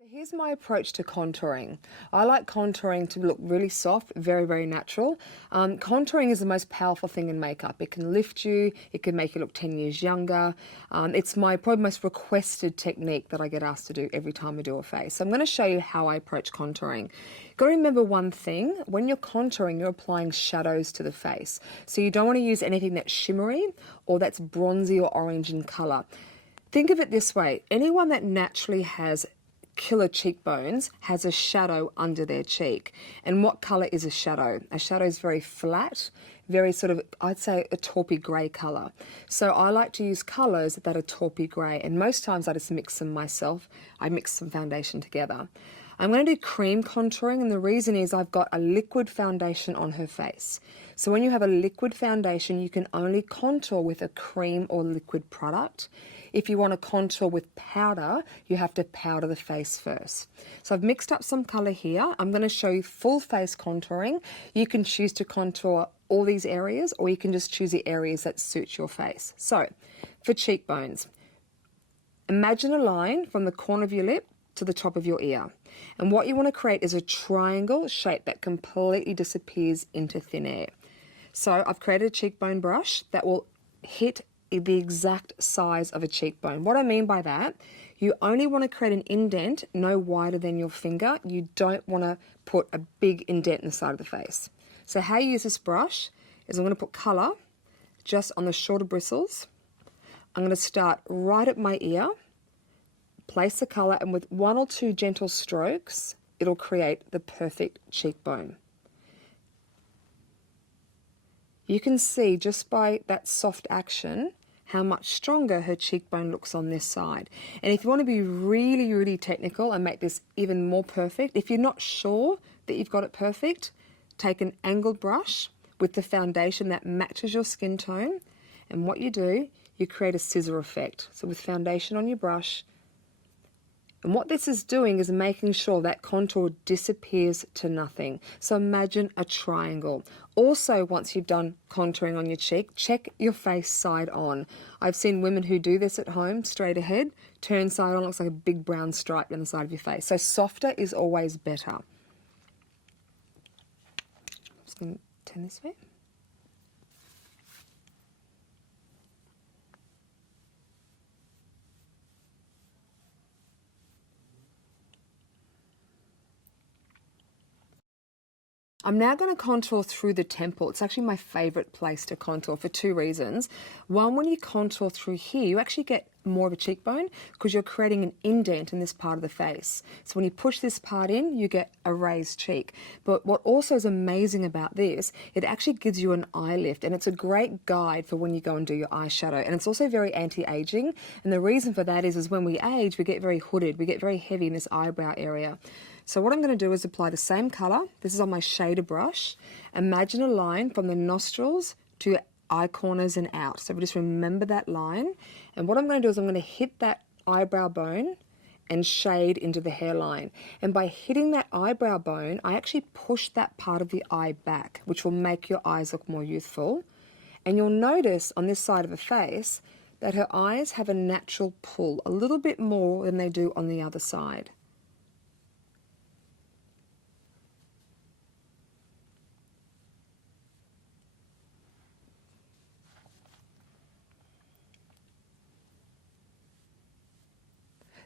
Here's my approach to contouring. I like contouring to look really soft, very, very natural. Contouring is the most powerful thing in makeup. It can lift you, it can make you look 10 years younger. It's my probably most requested technique that I get asked to do every time I do a face. So I'm going to show you how I approach contouring. You've got to remember one thing, when you're contouring, you're applying shadows to the face. So you don't want to use anything that's shimmery or that's bronzy or orange in color. Think of it this way, anyone that naturally has killer cheekbones has a shadow under their cheek. And what color is a shadow? A shadow is very flat, very sort of, I'd say, a taupey grey color. So I like to use colors that are taupey grey, and most times I just mix them myself. I mix some foundation together. I'm going to do cream contouring, and the reason is I've got a liquid foundation on her face. So when you have a liquid foundation, you can only contour with a cream or liquid product. If you want to contour with powder, you have to powder the face first. So I've mixed up some color here. I'm going to show you full face contouring. You can choose to contour all these areas, or you can just choose the areas that suit your face. So for cheekbones, imagine a line from the corner of your lip to the top of your ear. And what you want to create is a triangle shape that completely disappears into thin air. So I've created a cheekbone brush that will hit the exact size of a cheekbone. What I mean by that, you only want to create an indent no wider than your finger. You don't want to put a big indent in the side of the face. So how you use this brush is I'm going to put colour just on the shorter bristles. I'm going to start right at my ear, place the colour, and with one or two gentle strokes, it'll create the perfect cheekbone. You can see just by that soft action how much stronger her cheekbone looks on this side. And if you want to be really, really technical and make this even more perfect, if you're not sure that you've got it perfect, take an angled brush with the foundation that matches your skin tone, and what you do, you create a scissor effect. So with foundation on your brush, and what this is doing is making sure that contour disappears to nothing. So imagine a triangle. Also, once you've done contouring on your cheek, check your face side on. I've seen women who do this at home, straight ahead, turn side on, looks like a big brown stripe down the side of your face. So softer is always better. I'm just going to turn this way. I'm now going to contour through the temple. It's actually my favourite place to contour for two reasons. One, when you contour through here, you actually get more of a cheekbone because you're creating an indent in this part of the face. So when you push this part in, you get a raised cheek. But what also is amazing about this, it actually gives you an eye lift, and it's a great guide for when you go and do your eyeshadow. And it's also very anti-aging. And the reason for that is when we age, we get very hooded, we get very heavy in this eyebrow area. So what I'm going to do is apply the same colour. This is on my shader brush. Imagine a line from the nostrils to your eye corners and out. So just remember that line. And what I'm going to do is I'm going to hit that eyebrow bone and shade into the hairline. And by hitting that eyebrow bone, I actually push that part of the eye back, which will make your eyes look more youthful. And you'll notice on this side of the face that her eyes have a natural pull, a little bit more than they do on the other side.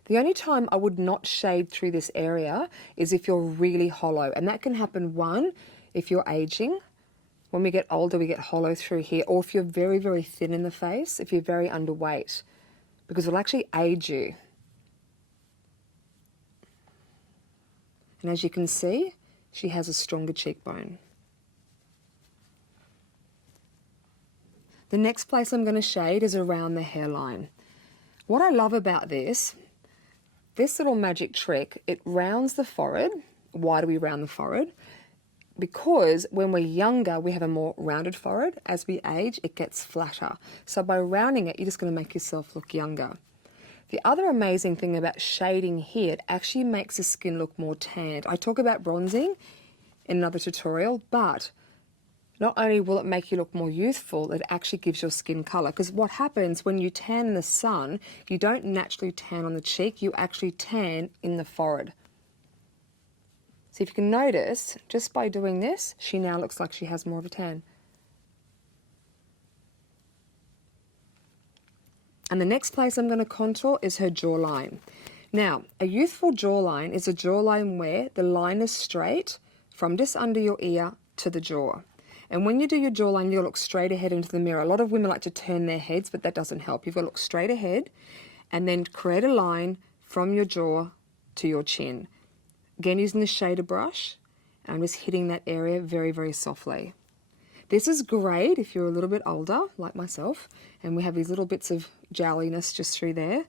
The only time I would not shade through this area is if you're really hollow. And that can happen, one, if you're aging. When we get older, we get hollow through here. Or if you're very, very thin in the face, if you're very underweight, because it'll actually age you. And as you can see, she has a stronger cheekbone. The next place I'm going to shade is around the hairline. What I love about this little magic trick, it rounds the forehead. Why do we round the forehead? Because when we're younger, we have a more rounded forehead. As we age, it gets flatter. So by rounding it, you're just going to make yourself look younger. The other amazing thing about shading here, it actually makes the skin look more tanned. I talk about bronzing in another tutorial, but Not only will it make you look more youthful, it actually gives your skin colour. Because what happens when you tan in the sun, you don't naturally tan on the cheek, you actually tan in the forehead. So if you can notice, just by doing this, she now looks like she has more of a tan. And the next place I'm going to contour is her jawline. Now, a youthful jawline is a jawline where the line is straight from just under your ear to the jaw. And when you do your jawline, you'll look straight ahead into the mirror. A lot of women like to turn their heads, but that doesn't help. You've got to look straight ahead and then create a line from your jaw to your chin. Again, using the shader brush, and I'm just hitting that area very, very softly. This is great if you're a little bit older, like myself, and we have these little bits of jowliness just through there.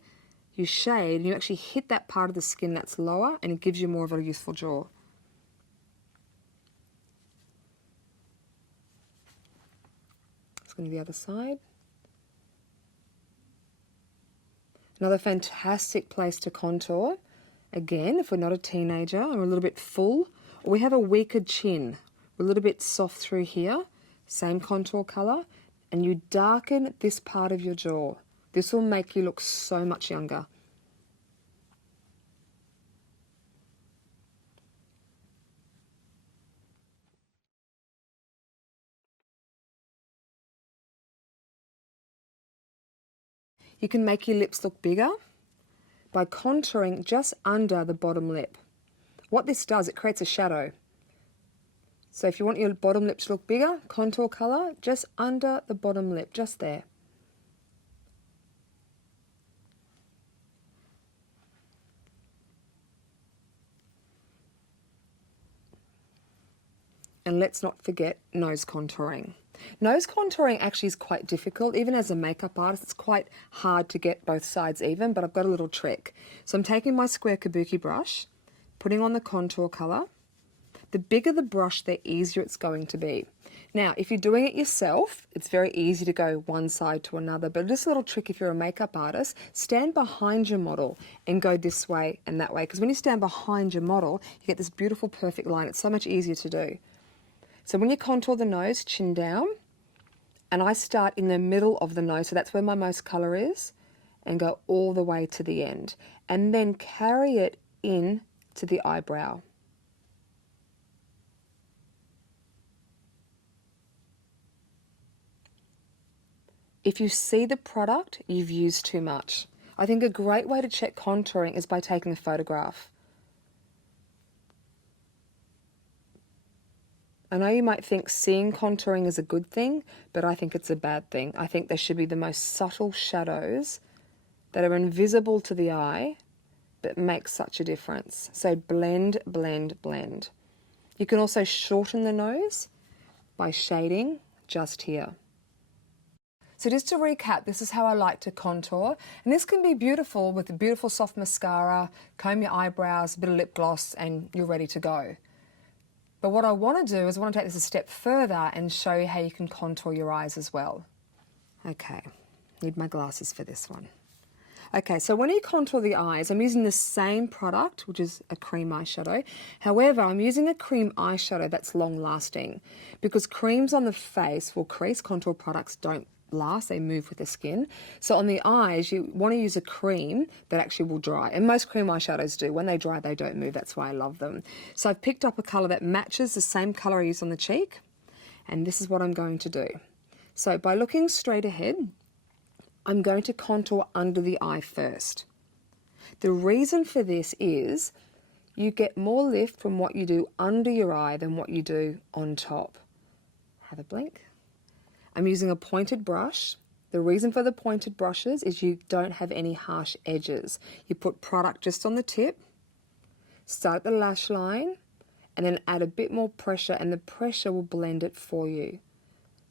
You shade, and you actually hit that part of the skin that's lower, and it gives you more of a youthful jaw. Going to the other side. Another fantastic place to contour. Again, if we're not a teenager or a little bit full, or we have a weaker chin, we're a little bit soft through here, same contour color, and you darken this part of your jaw. This will make you look so much younger. You can make your lips look bigger by contouring just under the bottom lip. What this does, it creates a shadow. So if you want your bottom lip to look bigger, contour color just under the bottom lip, just there. And let's not forget nose contouring. Nose contouring actually is quite difficult. Even as a makeup artist, it's quite hard to get both sides even, but I've got a little trick. So I'm taking my square kabuki brush, putting on the contour color. The bigger the brush, the easier it's going to be. Now, if you're doing it yourself, it's very easy to go one side to another, but just a little trick if you're a makeup artist, stand behind your model and go this way and that way, because when you stand behind your model, you get this beautiful, perfect line. It's so much easier to do. So when you contour the nose, chin down, and I start in the middle of the nose, so that's where my most colour is, and go all the way to the end. And then carry it in to the eyebrow. If you see the product, you've used too much. I think a great way to check contouring is by taking a photograph. I know you might think seeing contouring is a good thing, but I think it's a bad thing. I think there should be the most subtle shadows that are invisible to the eye, but make such a difference. So blend, blend, blend. You can also shorten the nose by shading just here. So just to recap, this is how I like to contour. And this can be beautiful with a beautiful soft mascara, comb your eyebrows, a bit of lip gloss, and you're ready to go. But what I want to do is I want to take this a step further and show you how you can contour your eyes as well. Okay, need my glasses for this one. Okay, so when you contour the eyes, I'm using the same product, which is a cream eyeshadow. However, I'm using a cream eyeshadow that's long lasting, because creams on the face will crease, contour products don't last, they move with the skin. So on the eyes, you want to use a cream that actually will dry. And most cream eyeshadows do. When they dry, they don't move. That's why I love them. So I've picked up a colour that matches the same colour I used on the cheek. And this is what I'm going to do. So by looking straight ahead, I'm going to contour under the eye first. The reason for this is you get more lift from what you do under your eye than what you do on top. Have a blink. I'm using a pointed brush. The reason for the pointed brushes is you don't have any harsh edges. You put product just on the tip, start at the lash line, and then add a bit more pressure, and the pressure will blend it for you.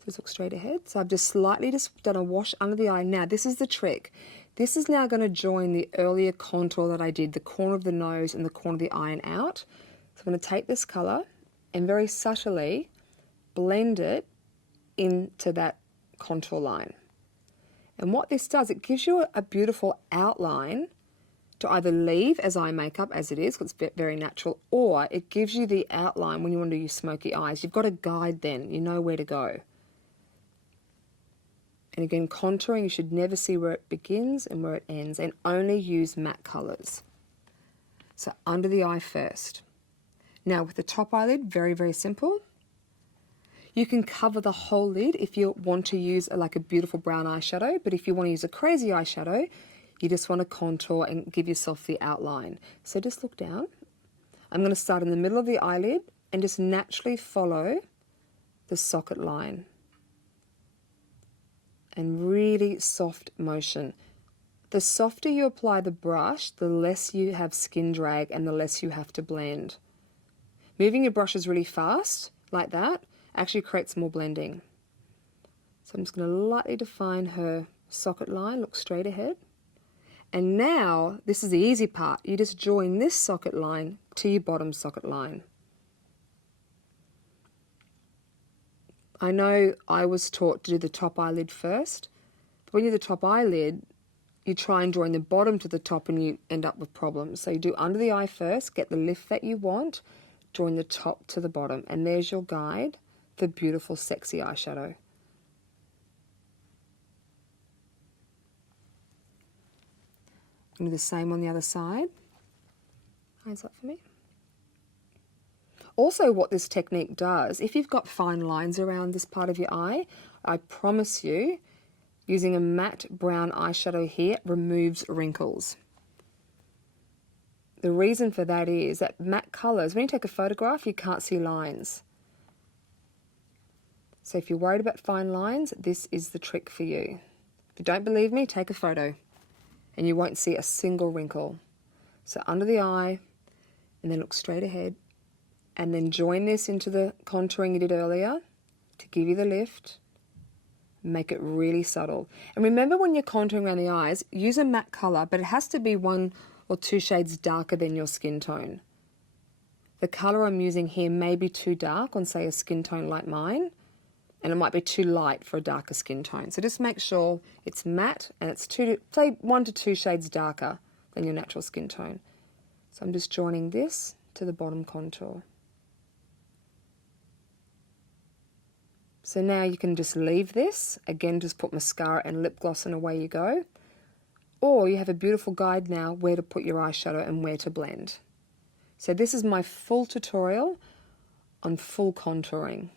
So just look straight ahead. So I've just slightly done a wash under the eye. Now this is the trick. This is now going to join the earlier contour that I did, the corner of the nose and the corner of the eye and out. So I'm going to take this colour and very subtly blend it into that contour line. And what this does, it gives you a beautiful outline to either leave as eye makeup as it is, because it's very natural, or it gives you the outline when you want to do your smoky eyes. You've got a guide then, you know where to go. And again, contouring, you should never see where it begins and where it ends, and only use matte colours. So under the eye first. Now with the top eyelid, very, very simple. You can cover the whole lid if you want to use like a beautiful brown eyeshadow, but if you want to use a crazy eyeshadow, you just want to contour and give yourself the outline. So just look down. I'm going to start in the middle of the eyelid and just naturally follow the socket line. And really soft motion. The softer you apply the brush, the less you have skin drag and the less you have to blend. Moving your brushes really fast, like that, actually creates more blending. So I'm just going to lightly define her socket line, look straight ahead. And now, this is the easy part, you just join this socket line to your bottom socket line. I know I was taught to do the top eyelid first, but when you do the top eyelid, you try and join the bottom to the top and you end up with problems. So you do under the eye first, get the lift that you want, join the top to the bottom, and there's your guide for beautiful, sexy eyeshadow. And do the same on the other side. Eyes up for me. Also, what this technique does, if you've got fine lines around this part of your eye, I promise you, using a matte brown eyeshadow here removes wrinkles. The reason for that is that matte colours, when you take a photograph, you can't see lines. So if you're worried about fine lines, this is the trick for you. If you don't believe me, take a photo and you won't see a single wrinkle. So under the eye, and then look straight ahead. And then join this into the contouring you did earlier to give you the lift. Make it really subtle. And remember when you're contouring around the eyes, use a matte colour, but it has to be 1 or 2 shades darker than your skin tone. The colour I'm using here may be too dark on, say, a skin tone like mine, and it might be too light for a darker skin tone. So just make sure it's matte and it's say 1 to 2 shades darker than your natural skin tone. So I'm just joining this to the bottom contour. So now you can just leave this, again just put mascara and lip gloss and away you go. Or you have a beautiful guide now where to put your eyeshadow and where to blend. So this is my full tutorial on full contouring.